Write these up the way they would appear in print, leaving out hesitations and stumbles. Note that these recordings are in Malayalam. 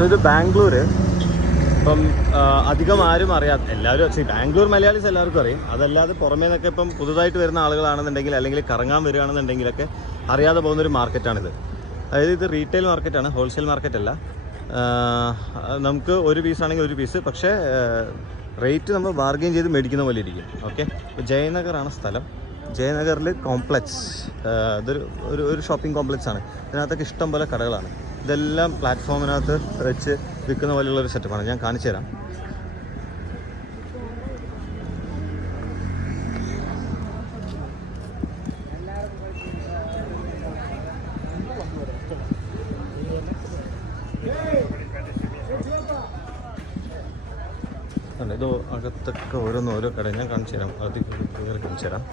സോ ഇത് ബാംഗ്ലൂർ. ഇപ്പം അധികം ആരും അറിയാത്ത എല്ലാവരും ബാംഗ്ലൂർ മലയാളീസ് എല്ലാവർക്കും അറിയും. അതല്ലാതെ പുറമേ നിന്നൊക്കെ ഇപ്പം പുതുതായിട്ട് വരുന്ന ആളുകളാണെന്നുണ്ടെങ്കിൽ അല്ലെങ്കിൽ കറങ്ങാൻ വരികയാണെന്നുണ്ടെങ്കിലൊക്കെ അറിയാതെ പോകുന്നൊരു മാർക്കറ്റാണിത്. അതായത് ഇത് റീറ്റെയിൽ മാർക്കറ്റാണ്, ഹോൾസെയിൽ മാർക്കറ്റല്ല. നമുക്ക് ഒരു പീസാണെങ്കിൽ ഒരു പീസ്, പക്ഷേ റേറ്റ് നമ്മൾ ബാർഗെയിൻ ചെയ്ത് മേടിക്കുന്ന പോലെ ഇരിക്കും. ഓക്കെ, ഇപ്പോൾ ജയനഗറാണ് സ്ഥലം. ജയനഗറിൽ കോംപ്ലക്സ്, ഇതൊരു ഒരു ഷോപ്പിംഗ് കോംപ്ലക്സ് ആണ്. ഇതിനകത്തൊക്കെ ഇഷ്ടം പോലെ കടകളാണ്. ഇതെല്ലാം പ്ലാറ്റ്ഫോമിനകത്ത് വെച്ച് വിൽക്കുന്ന പോലെയുള്ളൊരു സെറ്റപ്പാണ്. ഞാൻ കാണിച്ചു തരാം. ഇത് അകത്തൊക്കെ ഓരോ കട ഞാൻ കാണിച്ചു തരാം. അത് കാണിച്ചു തരാം.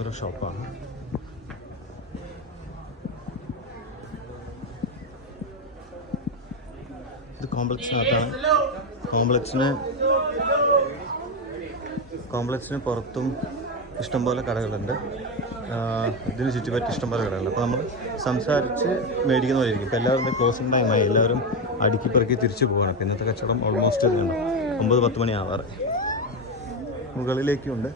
ഓരോ ഷോപ്പാണ്. ഇത് കോംപ്ലക്സിനകത്താണ്. കോംപ്ലക്സിന് പുറത്തും ഇഷ്ടംപോലെ കടകളുണ്ട്. ഇതിന് ചുറ്റിപ്പറ്റി ഇഷ്ടംപോലെ കടകളുണ്ട്. അപ്പോൾ നമ്മൾ സംസാരിച്ച് മേടിക്കുന്ന പോലെ ഇരിക്കും. ഇപ്പോൾ എല്ലാവരും ക്ലോസിംഗ് ടൈമായി, എല്ലാവരും അടുക്കി പെറുക്കി തിരിച്ചു പോവുകയാണ്. അപ്പോൾ ഇന്നത്തെ കച്ചവടം ഓൾമോസ്റ്റ് 9-10 മണി ആവാറ്. മുകളിലേക്കും ഉണ്ട്.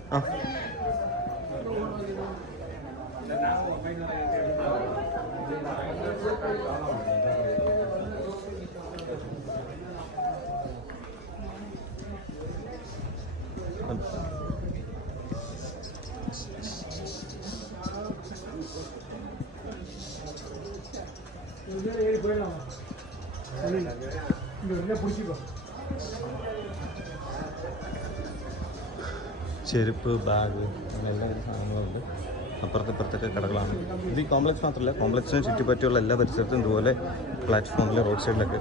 ചെരുപ്പ്, ബാഗ്, അങ്ങനെ എല്ലാ സാധനങ്ങളുണ്ട്. അപ്പുറത്തൊക്കെ കടകളാണ്. ഇത് ഈ കോംപ്ലക്സ് മാത്രമല്ല, കോംപ്ലക്സിന് ചുറ്റിപ്പറ്റിയുള്ള എല്ലാ പരിസരത്തും ഇതുപോലെ പ്ലാറ്റ്ഫോമിൽ റോഡ് സൈഡിലൊക്കെ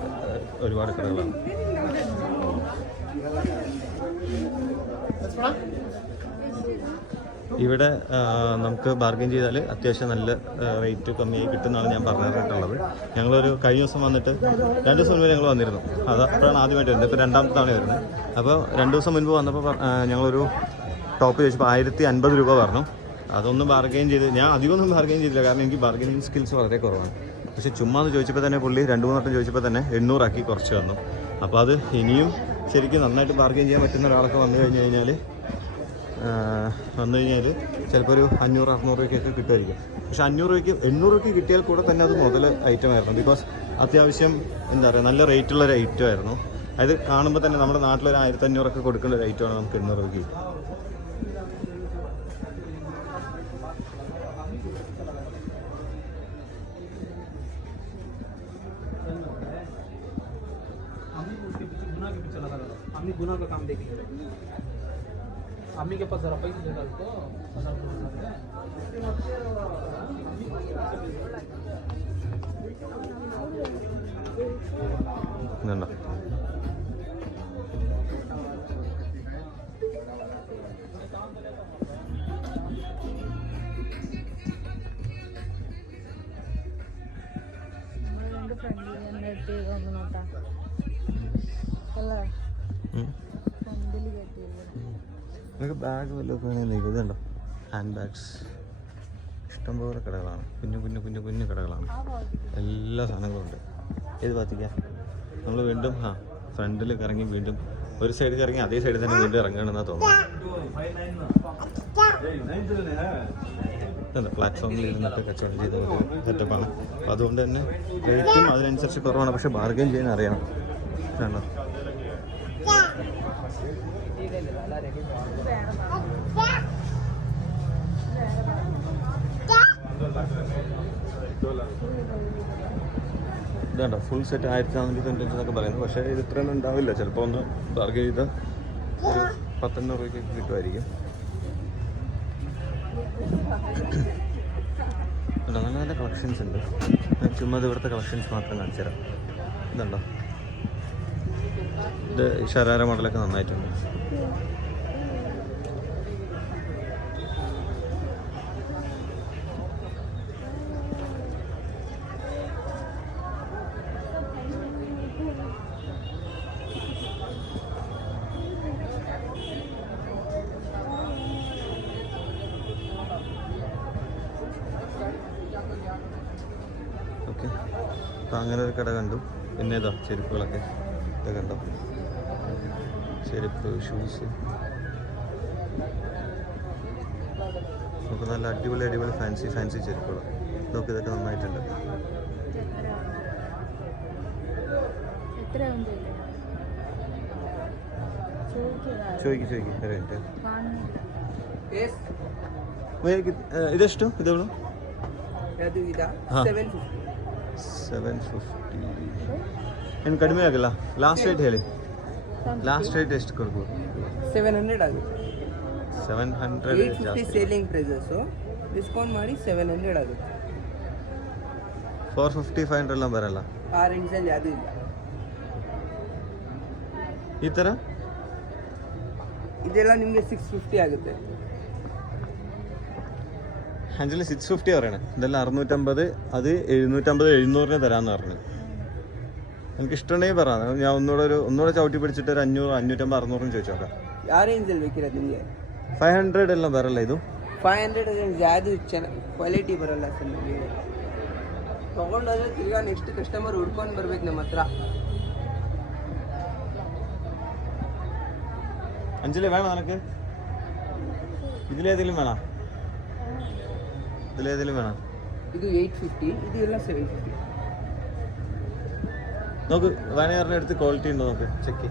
ഒരുപാട് കടകളാണ്. ഇവിടെ നമുക്ക് ബാർഗെയിൻ ചെയ്താൽ അത്യാവശ്യം നല്ല റേറ്റ് കമ്മിയായി കിട്ടുമെന്നാണ് ഞാൻ പറഞ്ഞിട്ടുള്ളത്. ഞങ്ങളൊരു കഴിഞ്ഞ ദിവസം വന്നിട്ട് 2 ദിവസം മുൻപ് ഞങ്ങൾ വന്നിരുന്നു. അപ്പോഴാണ് ആദ്യമായിട്ട് വരുന്നത്. ഇപ്പോൾ 2ാമത്തെ തവണ വരുന്നത്. അപ്പോൾ 2 ദിവസം മുൻപ് വന്നപ്പോൾ ഞങ്ങളൊരു ടോപ്പ് ചോദിച്ചപ്പോൾ 1050 രൂപ പറഞ്ഞു. അതൊന്നും ബാർഗെയിൻ ചെയ്ത്, ഞാൻ അധികമൊന്നും ബാർഗെയിൻ ചെയ്തില്ല, കാരണം എനിക്ക് ബാർഗെയിനിങ് സ്കിൽസ് വളരെ കുറവാണ്. പക്ഷേ ചുമ്മാ ഒന്ന് ചോദിച്ചപ്പോൾ തന്നെ പുള്ളി 2-3 വട്ടം ചോദിച്ചപ്പോൾ തന്നെ 800 ആക്കി കുറച്ച് തന്നു. അപ്പോൾ അത് ഇനിയും ശരിക്കും നന്നായിട്ട് ബാർഗെയിൻ ചെയ്യാൻ പറ്റുന്ന ഒരാളൊക്കെ വന്നു കഴിഞ്ഞാൽ ചിലപ്പോൾ ഒരു 500-600 രൂപയ്ക്കൊക്കെ കിട്ടുമായിരിക്കും. പക്ഷേ 500 രൂപയ്ക്ക് 800 രൂപയ്ക്ക് കിട്ടിയാൽ കൂടെ തന്നെ അത് മുതൽ ഐറ്റമായിരുന്നു. ബിക്കോസ് അത്യാവശ്യം എന്താ പറയുക, നല്ല റേറ്റുള്ളൊരു ഐറ്റമായിരുന്നു. അത് കാണുമ്പോൾ തന്നെ നമ്മുടെ നാട്ടിലൊരു 1500 കൊടുക്കേണ്ട ഒരു ഐറ്റമാണ് നമുക്ക് 800 രൂപയ്ക്ക് കിട്ടും. गुना का काम देखेंगे. अम्मी के पास जरा पैसे दे डालते हो. ഇതുണ്ടോ, നിങ്ങൾക്ക് ബാഗ് വല്ലതൊക്കെ വേണമെങ്കിൽ ഇതുണ്ടോ, ഹാൻഡ് ബാഗ്സ് ഇഷ്ടംപോലെ കടകളാണ്. കുഞ്ഞു കടകളാണ്. എല്ലാ സാധനങ്ങളും ഉണ്ട്. ഏത് ഭാഗത്തേക്കാണ് നമ്മൾ വീണ്ടും ഫ്രണ്ടിൽ കറങ്ങി വീണ്ടും ഒരു സൈഡ് കറങ്ങി അതേ സൈഡിൽ തന്നെ വീണ്ടും ഇറങ്ങണമെന്നാണ് തോന്നുന്നത്. ഇതുണ്ട്, പ്ലാറ്റ്ഫോമിൽ ഇരുന്നിട്ട് കച്ചവടം ചെയ്ത ഒരു സെറ്റപ്പാണ്. അപ്പോൾ അതുകൊണ്ട് തന്നെ റേറ്റും അതിനനുസരിച്ച് കുറവാണ്. പക്ഷേ ബാർഗെയിൻ ചെയ്യാൻ അറിയണം. കണ്ടോ, ഇതാണ്ടോ ഫുൾ സെറ്റ് 1495 പറയുന്നത്. പക്ഷേ ഇത് ഇത്രയൊന്നും ഉണ്ടാവില്ല. ചിലപ്പോൾ ഒന്ന് ബാർഗെയിൻ ചെയ്താൽ ഒരു 1,800 രൂപയ്ക്ക് കിട്ടുമായിരിക്കും. നല്ല നല്ല കളക്ഷൻസ് ഉണ്ട്. ചുമ്മാ ഇവിടുത്തെ കളക്ഷൻസ് മാത്രം കാണിച്ചു തരാം. ഇതുണ്ടോ, ഇത് ഷരാര മോഡലൊക്കെ നന്നായിട്ടുണ്ട്. ഓക്കെ, അപ്പോൾ അങ്ങനെ ഒരു കട കണ്ടു. പിന്നെ ഇതോ ചെരുപ്പുകളൊക്കെ ഇത് കണ്ടോ, ചെരുപ്പ്, ഷൂസ്. നമുക്ക് നല്ല അടിപൊളി അടിപൊളി ഫാൻസി ചെരുപ്പുകൾ. നോക്ക്, ഇതൊക്കെ നന്നായിട്ടുണ്ട്. ചോദിക്കും ഒരു മിനിറ്റ്. ഇതെಷ್ಟು ഇതെവളു? 750. ಏನು ಕಡಿಮೆ ಆಗಲ್ಲ? ಲಾಸ್ಟ್ ರೇಟ್ ಹೇಳಿ, ಲಾಸ್ಟ್ ರೇಟ್ ಎಷ್ಟು ಕೊಡ್ಬೋದು? 700 ಆಗುತ್ತೆ. 700 850 ಸೇಲಿಂಗ್ ಪ್ರೈಸಸ್, ಡಿಸ್ಕೌಂಟ್ ಮಾಡಿ 700 ಆಗುತ್ತೆ. 450 500 ಎಲ್ಲ ಬರಲ್ಲ. ಆ ರೇಂಜಲ್ಲಿ ಯಾವುದೂ ಇಲ್ಲ. ಈ ಥರ ಇದೆಲ್ಲ ನಿಮಗೆ 650 ಆಗುತ್ತೆ. അഞ്ചില് 650 പറയണേ. ഇതെല്ലാം 650, അത് 750 700 തരാമെന്ന് പറഞ്ഞു. എനിക്ക് ഇഷ്ടമുണ്ടെങ്കിൽ പറയാം, ഞാൻ ഒന്നുകൂടെ ചവിട്ടി പിടിച്ചിട്ട് ഒരു 500 550 600 ചോദിച്ചു നോക്കാം. ಯಾವ ರೇಂಜಲ್ಲಿ ಬೇಕಿರೋದು ನಿಮಗೆ? 500 ಎಲ್ಲ ಬರಲ್ಲ ಇದು? 500 ಯಾವುದು ಚೆನ್ನಾಗಿ ಕ್ವಾಲಿಟಿ ಬರಲ್ಲ ಸರ್. ನಿಮಗೆ ತೊಗೊಂಡೋದ್ರೆ ತಿರ್ಗಾ ನೆಕ್ಸ್ಟ್ ಕಸ್ಟಮರ್ ಹುಡ್ಕೊಂಡು ಬರ್ಬೇಕು ನಮ್ಮ ಹತ್ರ. അഞ്ചില് വേണം നിനക്ക്? ഇതിലേതെങ്കിലും വേണം? ഇതിലേതെങ്കിലും വേണം? ಇದು 850, ಇದು ಎಲ್ಲ 750. നോക്ക്, വേണേ എടുത്ത് ക്വാളിറ്റി ഉണ്ടോ നോക്ക്, ചെക്ക്.